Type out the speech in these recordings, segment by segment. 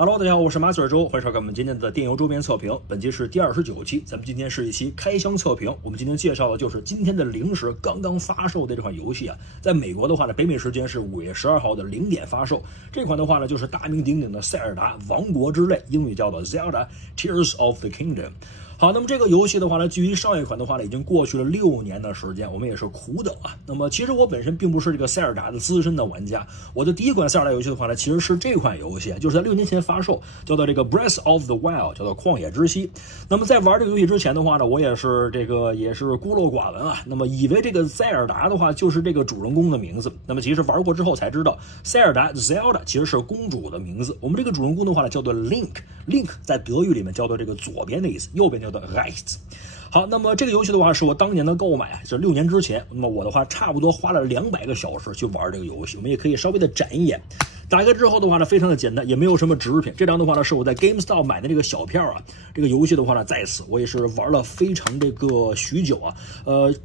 Hello， 大家好，我是马嘴周，欢迎收看我们今天的电游周边测评。本期是第29期，咱们今天是一期开箱测评。我们今天介绍的就是今天的零时刚刚发售的这款游戏啊，在美国的话呢，北美时间是5月12号的0点发售。这款的话呢，就是大名鼎鼎的塞尔达王国之泪，英语叫做 Zelda Tears of the Kingdom。好，那么这个游戏的话呢，距离上一款的话呢，已经过去了6年的时间，我们也是苦等啊。那么其实我本身并不是这个塞尔达的资深的玩家，我的第一款塞尔达游戏的话呢，其实是这款游戏，就是在6年前发售，叫做这个 Breath of the Wild， 叫做旷野之息。那么在玩这个游戏之前的话呢，我也是孤陋寡闻啊。那么以为这个塞尔达的话就是这个主人公的名字，那么其实玩过之后才知道，塞尔达 Zelda 其实是公主的名字。我们这个主人公的话呢，叫做 Link 在德语里面叫做这个左边的意思，右边叫做 Rechts。好，那么这个游戏的话是我当年的购买，是6年之前。那么我的话差不多花了200个小时去玩这个游戏，我们也可以稍微的展一眼。打开之后的话呢，非常的简单，也没有什么纸品。这张的话呢，是我在 GameStop 买的这个小票啊。这个游戏的话呢，在此我也是玩了非常许久啊。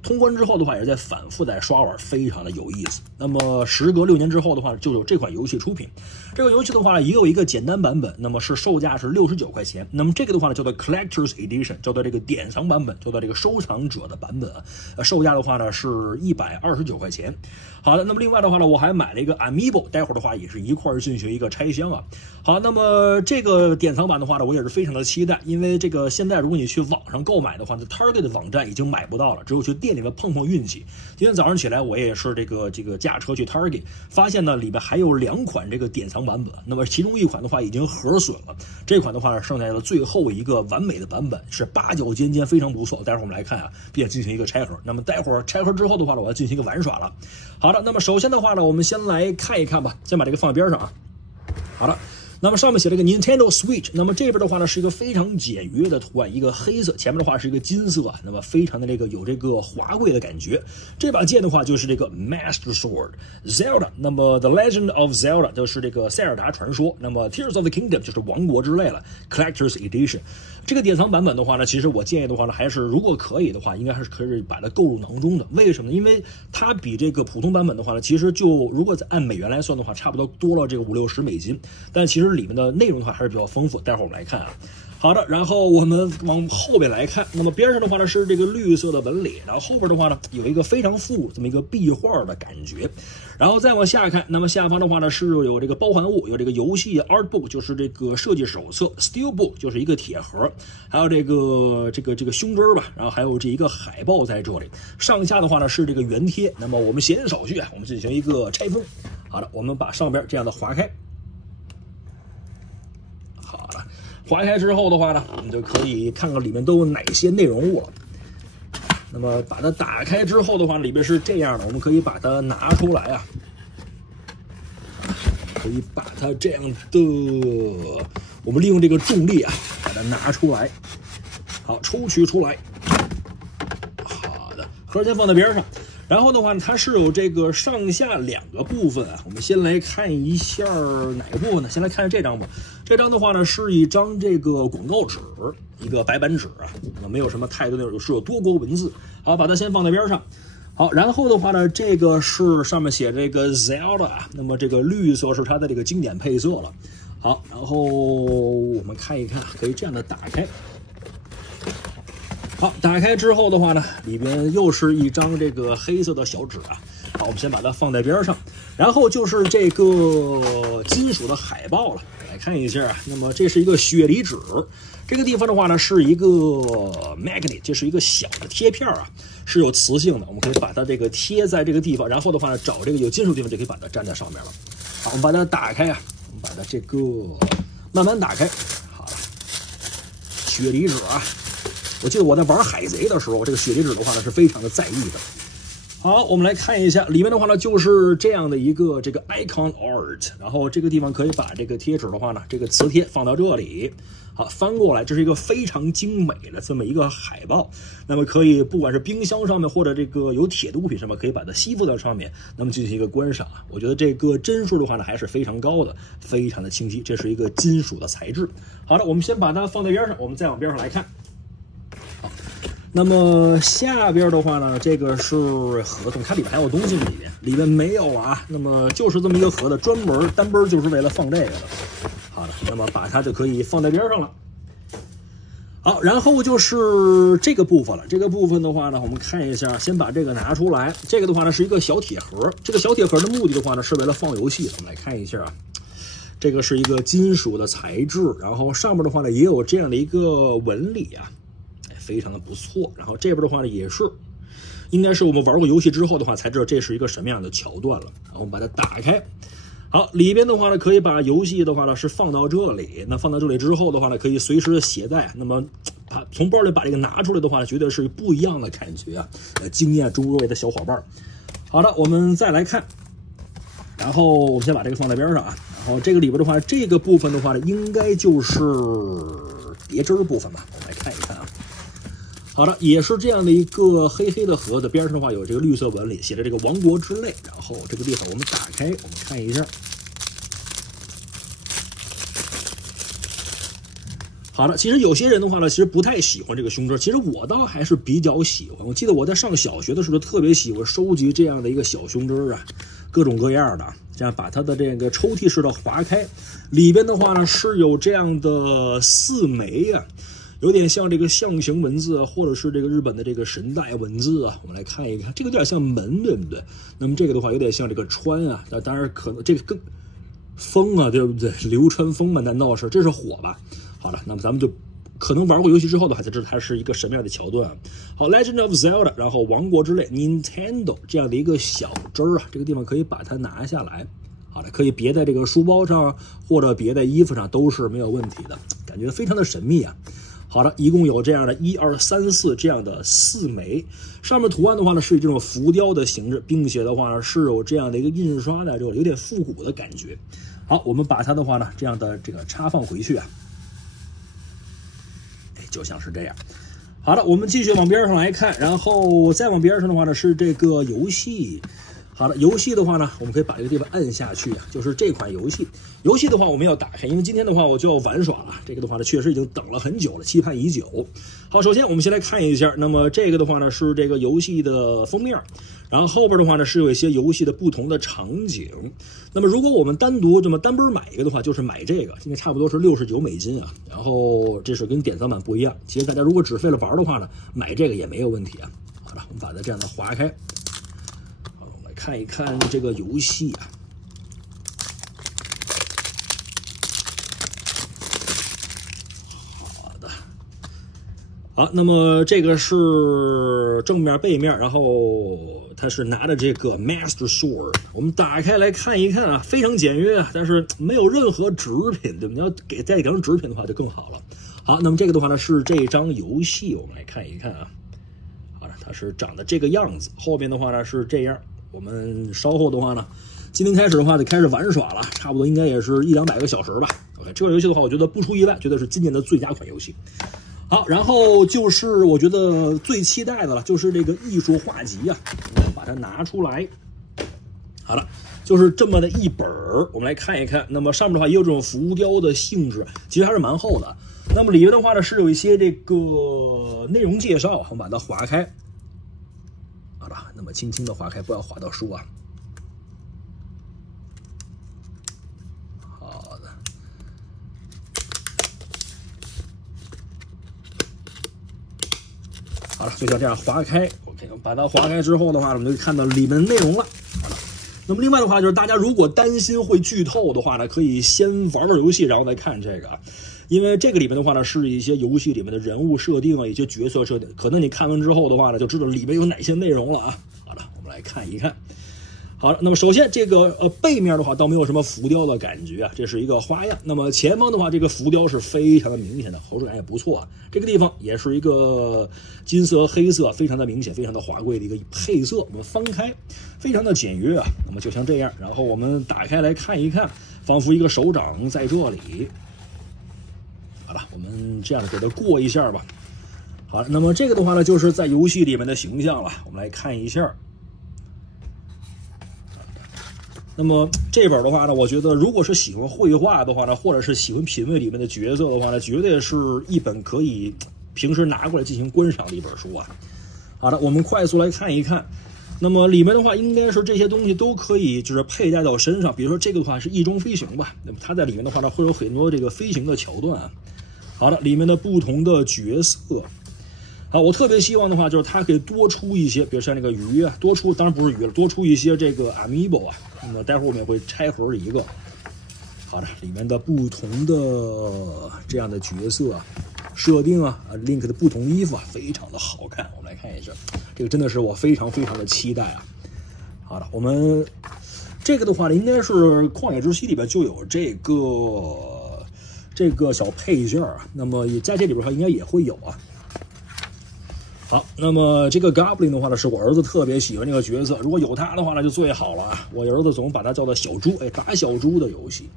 通关之后的话，也是在反复在刷玩，非常的有意思。那么时隔6年之后的话，就有这款游戏出品。这个游戏的话也有一个简单版本，那么是售价是69块钱。那么这个的话呢，叫做 Collector's Edition， 叫做这个典藏版本，叫做这个收藏者的版本啊。售价的话呢是129块钱。好的，那么另外的话呢，我还买了一个 Amiibo， 待会儿的话也是一块进行一个拆箱啊。好，那么这个典藏版的话呢，我也是非常的期待，因为这个现在如果你去网上购买的话，在 Target 的网站已经买不到了，只有去店里面碰碰运气。今天早上起来，我也是这个驾车去 Target， 发现呢里边还有2款这个典藏版本，那么其中一款的话已经核损了，这款的话剩下的最后一个完美的版本是八角尖尖，非常不错。待会儿我们来看啊，并进行一个拆盒。那么待会儿拆盒之后的话呢，我要进行一个玩耍了。好的，那么首先的话呢，我们先来看一看吧，先把这个放边上啊。好的，那么上面写了一个 Nintendo Switch， 那么这边的话呢是一个非常简约的图案，一个黑色，前面的话是一个金色啊，那么非常的有这个华贵的感觉。这把剑的话就是这个 Master Sword Zelda， 那么 The Legend of Zelda 就是这个塞尔达传说，那么 Tears of the Kingdom 就是王国之泪了 Collector's Edition。这个典藏版本的话呢，其实我建议的话呢，还是如果可以的话，应该还是可以把它购入囊中的。为什么呢？因为它比这个普通版本的话呢，其实就如果按美元来算的话，差不多多了这个50-60美金，但其实里面的内容的话还是比较丰富。待会儿我们来看啊。好的，然后我们往后边来看，那么边上的话呢是这个绿色的纹理，然后后边的话呢有一个非常富这么一个壁画的感觉，然后再往下看，那么下方的话呢是有这个包含物，有这个游戏 Art Book， 就是这个设计手册 ，Steel Book 就是一个铁盒，还有这个胸针吧，然后还有这一个海报在这里，上下的话呢是这个原贴。那么我们闲言少叙啊，我们进行一个拆封。好的，我们把上边这样的划开。好了。划开之后的话呢，我们就可以看看里面都有哪些内容物了。那么把它打开之后的话，里面是这样的，我们可以把它拿出来啊，可以把它这样的，我们利用这个重力啊，把它拿出来，好，抽取出来。好的，盒先放在边上。然后的话，它是有这个上下2个部分啊。我们先来看一下哪个部分呢？先来看这张吧。这张的话呢，是一张这个广告纸，一个白板纸啊，没有什么太多内容，是有多国文字。好，把它先放在边上。好，然后的话呢，这个是上面写这个 Zelda， 那么这个绿色是它的这个经典配色了。好，然后我们看一看，可以这样的打开。好，打开之后的话呢，里边又是一张这个黑色的小纸啊。好，我们先把它放在边上，然后就是这个金属的海报了。来看一下，那么这是一个雪梨纸，这个地方的话呢是一个 magnet， 这是一个小的贴片啊，是有磁性的，我们可以把它这个贴在这个地方，然后的话呢找这个有金属的地方就可以把它粘在上面了。好，我们把它打开啊，我们把它这个慢慢打开。好了，雪梨纸啊。我记得我在玩海贼的时候，这个雪梨纸的话呢是非常的在意的。好，我们来看一下里面的话呢，就是这样的一个这个 icon art， 然后这个地方可以把这个贴纸的话呢，这个磁贴放到这里。好，翻过来，这是一个非常精美的这么一个海报。那么可以不管是冰箱上面或者这个有铁的物品上面，可以把它吸附到上面，那么进行一个观赏。我觉得这个帧数的话呢还是非常高的，非常的清晰。这是一个金属的材质。好的，我们先把它放在边上，我们再往边上来看。那么下边的话呢，这个是合同，它里面还有东西吗？里面没有啊。那么就是这么一个盒子，专门单本就是为了放这个的。好好的，那么把它就可以放在边上了。好，然后就是这个部分了。这个部分的话呢，我们看一下，先把这个拿出来。这个的话呢是一个小铁盒，这个小铁盒的目的的话呢是为了放游戏。我们来看一下啊，这个是一个金属的材质，然后上面的话呢也有这样的一个纹理啊，非常的不错。然后这边的话呢也是，应该是我们玩过游戏之后的话才知道这是一个什么样的桥段了。然后我们把它打开。好，里边的话呢，可以把游戏的话呢是放到这里。那放到这里之后的话呢，可以随时携带。那么，从包里把这个拿出来的话呢，绝对是不一样的感觉啊！惊艳诸位的小伙伴。好的，我们再来看。然后我们先把这个放在边上啊。然后这个里边的话，这个部分的话呢，应该就是别针部分吧。我们来看一看啊。好的，也是这样的一个黑黑的盒子，边上的话有这个绿色纹理，写着这个王国之泪。然后这个地方我们打开，我们看一下。好的，其实有些人的话呢，其实不太喜欢这个胸针，其实我倒还是比较喜欢。我记得我在上小学的时候特别喜欢收集这样的一个小胸针啊，各种各样的，这样把它的这个抽屉式的划开，里边的话呢是有这样的4枚啊。有点像这个象形文字，或者是这个日本的这个神代文字啊，我们来看一看，这个有点像门，对不对？那么这个的话有点像这个川啊，当然可能这个更风啊，对不对？流川枫嘛，难道是这是火吧？好了，那么咱们就可能玩过游戏之后的话，才知道它是一个什么样的桥段啊。好 ，Legend of Zelda， 然后王国之泪 Nintendo 这样的一个小针啊，这个地方可以把它拿下来。好的，可以别在这个书包上或者别在衣服上都是没有问题的，感觉非常的神秘啊。好的，一共有这样的1、2、3、4这样的4枚，上面图案的话呢是以这种浮雕的形制，并且的话呢是有这样的一个印刷的这种有点复古的感觉。好，我们把它的话呢这样的这个插放回去啊，就像是这样。好的，我们继续往边上来看，然后再往边上的话呢是这个游戏。好的，游戏的话呢，我们可以把这个地方按下去啊，就是这款游戏。游戏的话，我们要打开，因为今天的话我就要玩耍了。这个的话呢，确实已经等了很久了，期盼已久。好，首先我们先来看一下，那么这个的话呢是这个游戏的封面，然后后边的话呢是有一些游戏的不同的场景。那么如果我们单独这么单本买一个的话，就是买这个，应该差不多是69美金啊。然后这是跟典藏版不一样。其实大家如果只为了玩的话呢，买这个也没有问题啊。好了，我们把它这样的划开。看一看这个游戏啊，好的，好，那么这个是正面、背面，然后它是拿着这个 Master Sword， 我们打开来看一看啊，非常简约啊，但是没有任何纸品，对吧？你要再给上纸品的话就更好了。好，那么这个的话呢是这张游戏，我们来看一看啊，好了，它是长得这个样子，后边的话呢是这样。我们稍后的话呢，今天开始的话就开始玩耍了，差不多应该也是100-200个小时吧。OK， 这个游戏的话，我觉得不出意外，绝对是今年的最佳款游戏。好，然后就是我觉得最期待的了，就是这个艺术画集啊，我们把它拿出来。好了，就是这么的一本儿，我们来看一看。那么上面的话也有这种浮雕的性质，其实还是蛮厚的。那么里面的话呢是有一些这个内容介绍，我们把它划开。好了，那么轻轻的划开，不要划到书啊。好的，好了，就像这样划开。OK， 把它划开之后的话，我们就看到里面的内容了。好了，那么另外的话就是，大家如果担心会剧透的话呢，可以先玩玩游戏，然后再看这个。因为这个里面的话呢，是一些游戏里面的人物设定啊，一些角色设定，可能你看完之后的话呢，就知道里面有哪些内容了啊。好了，我们来看一看。好了，那么首先这个背面的话倒没有什么浮雕的感觉啊，这是一个花样。那么前方的话，这个浮雕是非常的明显的，口水感也不错啊。这个地方也是一个金色、黑色，非常的明显，非常的华贵的一个配色。我们翻开，非常的简约啊。那么就像这样，然后我们打开来看一看，仿佛一个手掌在这里。好了，我们这样给它过一下吧。好了，那么这个的话呢，就是在游戏里面的形象了。我们来看一下。那么这本的话呢，我觉得如果是喜欢绘画的话呢，或者是喜欢品味里面的角色的话呢，绝对是一本可以平时拿过来进行观赏的一本书啊。好的，我们快速来看一看。那么里面的话，应该是这些东西都可以就是佩戴到身上。比如说这个的话是翼装飞行吧，那么它在里面的话呢，会有很多这个飞行的桥段啊。好的，里面的不同的角色。好，我特别希望的话就是它可以多出一些，比如像那个鱼啊，多出当然不是鱼了，多出一些这个 Amiibo 啊。那么待会儿我们也会拆盒一个。好的，里面的不同的这样的角色啊。设定啊，Link 的不同衣服啊，非常的好看。我们来看一下，这个真的是我非常非常的期待啊。好的，我们这个的话呢，应该是《旷野之息》里边就有这个小配件啊。那么也在这里边的话，应该也会有啊。好，那么这个 Goblin 的话呢，是我儿子特别喜欢这个角色，如果有他的话呢，就最好了啊。我儿子总把他叫做小猪，打小猪的游戏。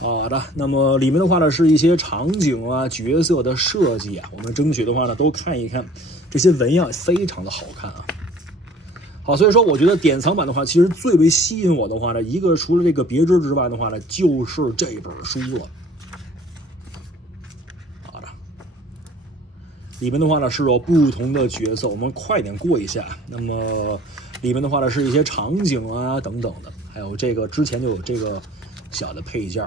好的，那么里面的话呢是一些场景啊、角色的设计啊，我们争取的话呢都看一看，这些纹样非常的好看啊。好，所以说我觉得典藏版的话，其实最为吸引我的话呢，一个除了这个别枝之外的话呢，就是这本书了。好的，里面的话呢是有不同的角色，我们快点过一下。那么里面的话呢是一些场景啊等等的，还有这个之前就有这个小的配件。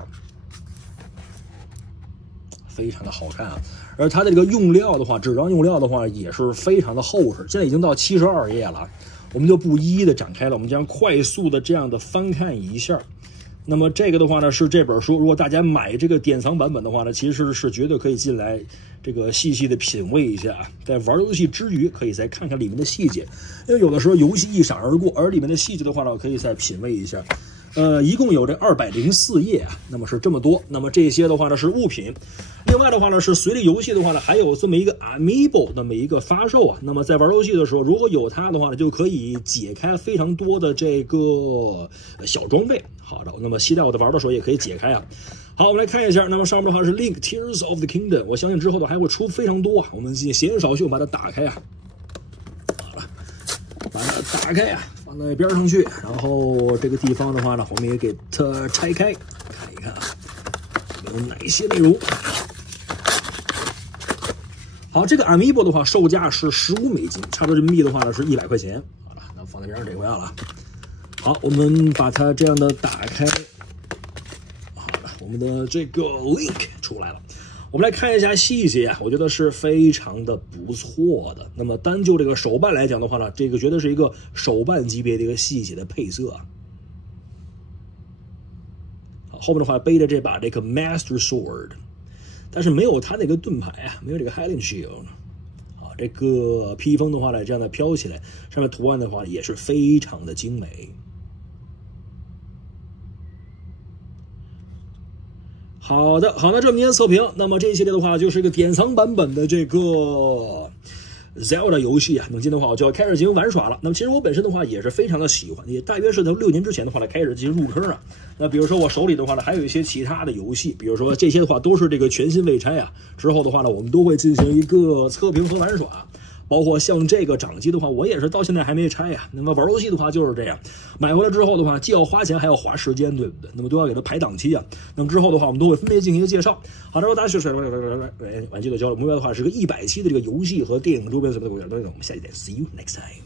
非常的好看啊，而它的这个用料的话，纸张用料的话也是非常的厚实。现在已经到72页了，我们就不一一的展开了，我们将快速的这样的翻看一下。那么这个的话呢是这本书，如果大家买这个典藏版本的话呢，其实是绝对可以进来这个细细的品味一下啊，在玩游戏之余可以再看看里面的细节，因为有的时候游戏一闪而过，而里面的细节的话呢，可以再品味一下。一共有这204页啊，那么是这么多。那么这些的话呢是物品，另外的话呢是随着游戏的话呢，还有这么一个 Amiibo 那么一个发售啊。那么在玩游戏的时候，如果有它的话呢，就可以解开非常多的这个小装备。好的，那么期待我的玩的时候也可以解开啊。好，我们来看一下，那么上面的话是 Link Tears of the Kingdom， 我相信之后的还会出非常多啊。我们闲言少叙，把它打开啊。好了，把它打开啊。放在边上去，然后这个地方的话呢，我们也给它拆开，看一看啊，有哪些内容。好，这个 Amiibo 的话，售价是15美金，差不多人民币的话呢是100块钱。好了，那放在边上这回好了。好，我们把它这样的打开。好了，我们的这个 Link 出来了。我们来看一下细节啊，我觉得是非常的不错的。那么单就这个手办来讲的话呢，这个绝对是一个手办级别的一个细节的配色啊。好，后面的话背着这把这个 Master Sword， 但是没有它那个盾牌啊，没有这个 Highland Shield。好，这个披风的话呢，这样的飘起来，上面图案的话也是非常的精美。好的，这么一个测评，那么这一系列的话就是一个典藏版本的这个 Zelda 游戏啊。那么今天的话我就要开始进行玩耍了。那么其实我本身的话也是非常的喜欢，也大约是在6年之前的话呢开始进行入坑啊。那比如说我手里的话呢还有一些其他的游戏，比如说这些的话都是这个全新未拆啊。之后的话呢我们都会进行一个测评和玩耍。包括像这个掌机的话，我也是到现在还没拆呀。那么玩游戏的话就是这样，买回来之后的话，既要花钱还要花时间，对不对？那么都要给它排档期啊。那么之后的话，我们都会分别进行一个介绍。好的，大家玩具的交流目标的话是个100期的这个游戏和电影周边什么的，我们下期再 see you next time。